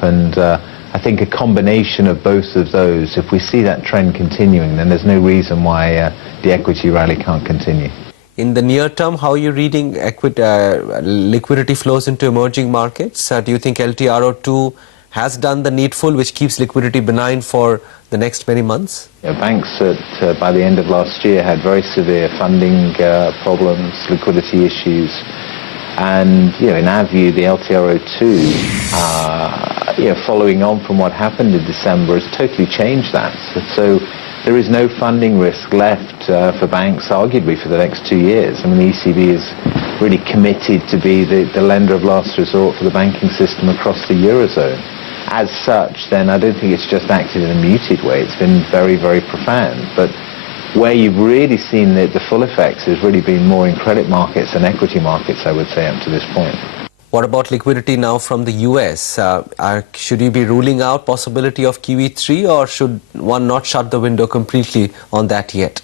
up, and I think a combination of both of those, if we see that trend continuing, then there's no reason why the equity rally can't continue. In the near term, how are you reading liquidity flows into emerging markets? Do you think LTRO2 has done the needful, which keeps liquidity benign for the next many months? Banks by the end of last year had very severe funding problems, liquidity issues, and in our view, the LTRO2, following on from what happened in December, has totally changed that. So there is no funding risk left for banks, arguably, for the next 2 years. I mean, the ECB is really committed to be the lender of last resort for the banking system across the Eurozone. As such, then, I don't think it's just acted in a muted way. It's been very, very profound. But where you've really seen the full effects has really been more in credit markets and equity markets, I would say, up to this point. What about liquidity now from the US? Should you be ruling out possibility of QE3, or should one not shut the window completely on that yet?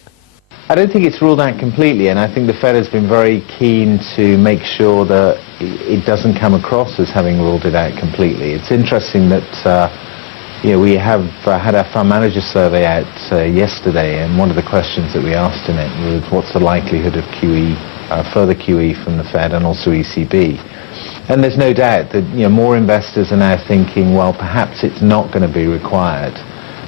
I don't think it's ruled out completely, and I think the Fed has been very keen to make sure that it doesn't come across as having ruled it out completely. It's interesting that we have had our fund manager survey out yesterday, and one of the questions that we asked in it was what's the likelihood of QE, further QE from the Fed and also ECB. And there's no doubt that more investors are now thinking, well, perhaps it's not going to be required.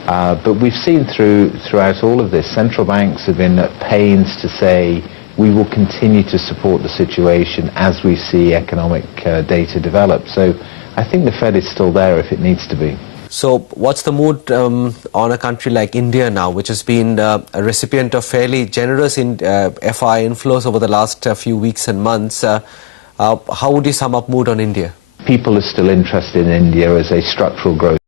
But we've seen throughout all of this, central banks have been at pains to say we will continue to support the situation as we see economic data develop. So I think the Fed is still there if it needs to be. So what's the mood on a country like India now, which has been a recipient of fairly generous FI inflows over the last few weeks and months? How would you sum up mood on India? People are still interested in India as a structural growth